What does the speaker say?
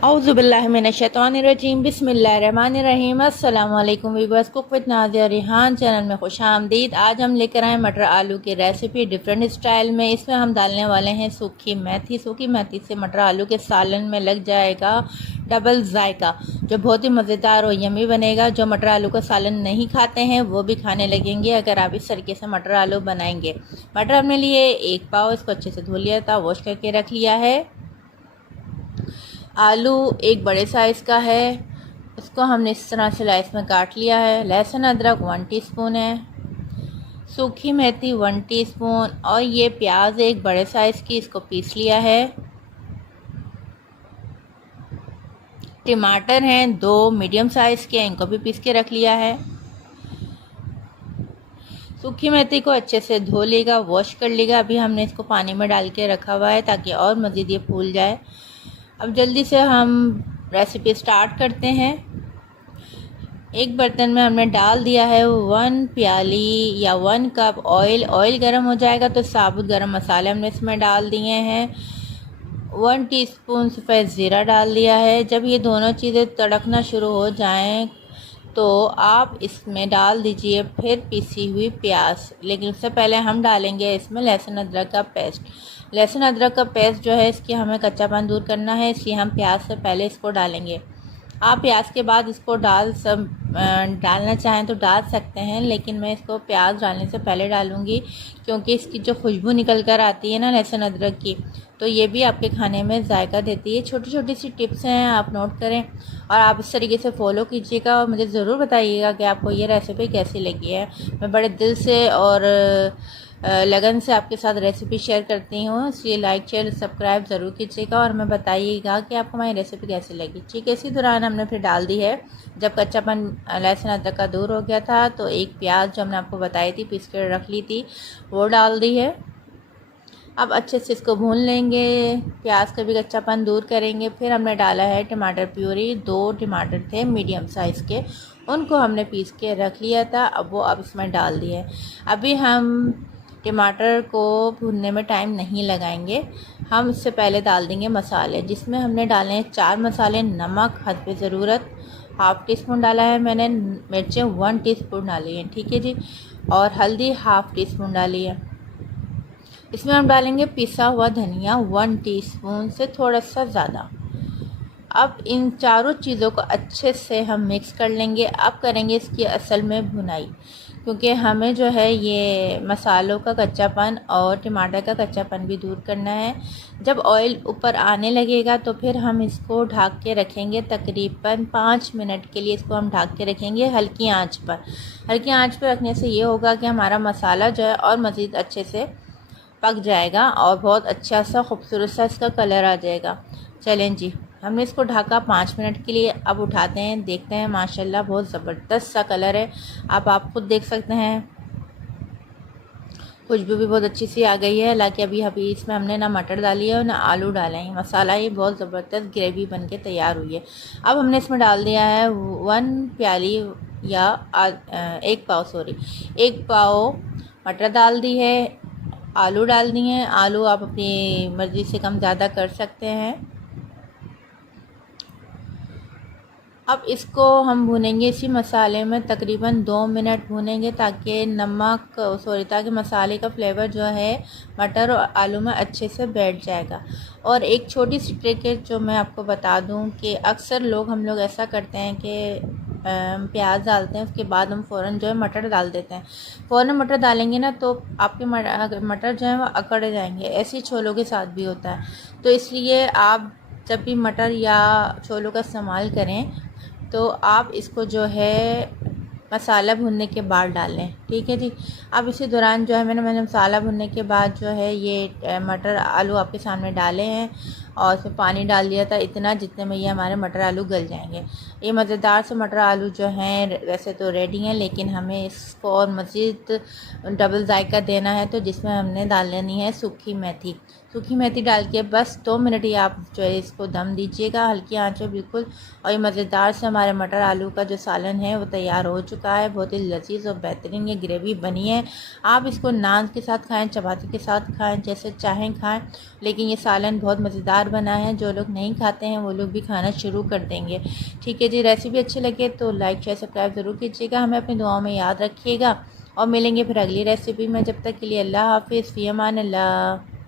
औज़ुबिल्लाहिमिनश्शैतानिर्रजीम बिस्मिल्लाहिर्रहमानिर्रहीम। अस्सलाम वालेकुम viewers, cook with Nazia Rihan channel में खुश आमदीद। आज हम लेकर आए मटर आलू की रेसिपी डिफरेंट स्टाइल में। इसमें हम डालने वाले हैं सूखी मेथी। सूखी मेथी से मटर आलू के सालन में लग जाएगा डबल जायका, जो बहुत ही मज़ेदार और यमी बनेगा। जो मटर आलू का सालन नहीं खाते हैं वो भी खाने लगेंगे अगर आप इस तरीके से मटर आलू बनाएंगे। मटर हमने लिए 1 पाव, इसको अच्छे से धो लिया था, वॉश करके रख लिया है। आलू एक बड़े साइज़ का है, इसको हमने इस तरह से स्लाइस में काट लिया है। लहसुन अदरक 1 टीस्पून है, सूखी मेथी 1 टीस्पून और ये प्याज एक बड़े साइज़ की, इसको पीस लिया है। टमाटर हैं 2 मीडियम साइज़ के, इनको भी पीस के रख लिया है। सूखी मेथी को अच्छे से धो लेगा, वॉश कर लेगा। अभी हमने इसको पानी में डाल के रखा हुआ है ताकि और मज़ीद ये फूल जाए। अब जल्दी से हम रेसिपी स्टार्ट करते हैं। एक बर्तन में हमने डाल दिया है 1 प्याली या 1 कप ऑयल। ऑयल गर्म हो जाएगा तो साबुत गरम मसाले हमने इसमें डाल दिए हैं। 1 टीस्पून सफ़ेद ज़ीरा डाल दिया है। जब ये दोनों चीज़ें तड़कना शुरू हो जाएं तो आप इसमें डाल दीजिए फिर पीसी हुई प्याज, लेकिन उससे पहले हम डालेंगे इसमें लहसुन अदरक का पेस्ट। लहसुन अदरक का पेस्ट जो है इसकी हमें कच्चापन दूर करना है, इसलिए हम प्याज से पहले इसको डालेंगे। आप प्याज के बाद इसको डालना चाहें तो डाल सकते हैं, लेकिन मैं इसको प्याज डालने से पहले डालूँगी क्योंकि इसकी जो खुशबू निकल कर आती है ना लहसुन अदरक की, तो ये भी आपके खाने में जायका देती है। छोटी छोटी सी टिप्स हैं, आप नोट करें और आप इस तरीके से फॉलो कीजिएगा और मुझे ज़रूर बताइएगा कि आपको ये रेसिपी कैसी लगी है। मैं बड़े दिल से और लगन से आपके साथ रेसिपी शेयर करती हूँ, इसलिए लाइक शेयर सब्सक्राइब ज़रूर कीजिएगा और मैं बताइएगा कि आपको हमारी रेसिपी कैसी लगी। ठीक है, इसी दौरान हमने फिर डाल दी है, जब कच्चापन लहसुन अदरक का दूर हो गया था तो एक प्याज जो हमने आपको बताई थी पीस कर रख ली थी वो डाल दी है। अब अच्छे से इसको भून लेंगे, प्याज का भी कच्चापन दूर करेंगे। फिर हमने डाला है टमाटर प्यूरी। 2 टमाटर थे मीडियम साइज़ के, उनको हमने पीस के रख लिया था, अब इसमें डाल दिए। अभी हम टमाटर को भूनने में टाइम नहीं लगाएंगे, हम इससे पहले डाल देंगे मसाले, जिसमें हमने डाले हैं 4 मसाले। नमक हस्बे ज़रूरत 1/2 टीस्पून डाला है मैंने। मिर्चें 1 टीस्पून डाली हैं, ठीक है जी। और हल्दी 1/2 टीस्पून डाली है। इसमें हम डालेंगे पिसा हुआ धनिया 1 टीस्पून से थोड़ा सा ज़्यादा। अब इन चारों चीज़ों को अच्छे से हम मिक्स कर लेंगे। अब करेंगे इसकी असल में भुनाई, क्योंकि हमें जो है ये मसालों का कच्चापन और टमाटर का कच्चापन भी दूर करना है। जब ऑयल ऊपर आने लगेगा तो फिर हम इसको ढक के रखेंगे, तकरीबन 5 मिनट के लिए इसको हम ढक के रखेंगे हल्की आंच पर। हल्की आंच पर रखने से ये होगा कि हमारा मसाला जो है और मज़ीद अच्छे से पक जाएगा और बहुत अच्छा सा खूबसूरत सा इसका कलर आ जाएगा। चलें जी, हमने इसको ढका 5 मिनट के लिए। अब उठाते हैं, देखते हैं, माशाल्लाह बहुत ज़बरदस्त सा कलर है। आप खुद देख सकते हैं, खुशबू भी बहुत अच्छी सी आ गई है। हालांकि अभी इसमें हमने ना मटर डाली है और ना आलू डाले हैं। मसाला ये बहुत ज़बरदस्त ग्रेवी बन के तैयार हुई है। अब हमने इसमें डाल दिया है 1 प्याली या 1 पाव मटर डाल दी है। आलू डाल दिए हैं, आलू आप अपनी मर्ज़ी से कम ज़्यादा कर सकते हैं। अब इसको हम भूनेंगे इसी मसाले में, तकरीबन 2 मिनट भूनेंगे ताकि मसाले का फ्लेवर जो है मटर और आलू में अच्छे से बैठ जाएगा। और एक छोटी सी ट्रिक है जो मैं आपको बता दूं कि अक्सर हम लोग ऐसा करते हैं कि प्याज डालते हैं, उसके बाद हम फ़ौरन जो है मटर डाल देते हैं। फ़ौरन मटर डालेंगे ना तो आपके मटर जो है वो अकड़ जाएंगे। ऐसे ही छोलों के साथ भी होता है। तो इसलिए आप जब भी मटर या छोलों का इस्तेमाल करें तो आप इसको जो है मसाला भुनने के बाद डालें, ठीक है जी। अब इसी दौरान जो है मैंने मसाला भुनने के बाद जो है ये मटर आलू आपके सामने डाले हैं और उसमें पानी डाल दिया था इतना जितने में ये हमारे मटर आलू गल जाएंगे। ये मज़ेदार से मटर आलू जो हैं वैसे तो रेडी हैं, लेकिन हमें इसको और मज़ीद डबल जायका देना है, तो जिसमें हमने डाल लेनी है सूखी मेथी। सूखी मेथी डाल के बस 2 मिनट ही आप जो है इसको दम दीजिएगा हल्की आंच पे बिल्कुल। और ये मज़ेदार से हमारे मटर आलू का जो सालन है वो तैयार हो चुका है। बहुत ही लजीज और बेहतरीन ये ग्रेवी बनी है। आप इसको नान के साथ खाएं, चपाती के साथ खाएं, जैसे चाहें खाएं, लेकिन ये सालन बहुत मज़ेदार बना है। जो लोग नहीं खाते हैं वो लोग भी खाना शुरू कर देंगे। ठीक है जी, रेसिपी अच्छी लगे तो लाइक शेयर सब्सक्राइब ज़रूर कीजिएगा। हमें अपनी दुआओं में याद रखिएगा और मिलेंगे फिर अगली रेसिपी में। जब तक के लिए अल्लाह हाफिज़, फ़ी अमान अल्लाह।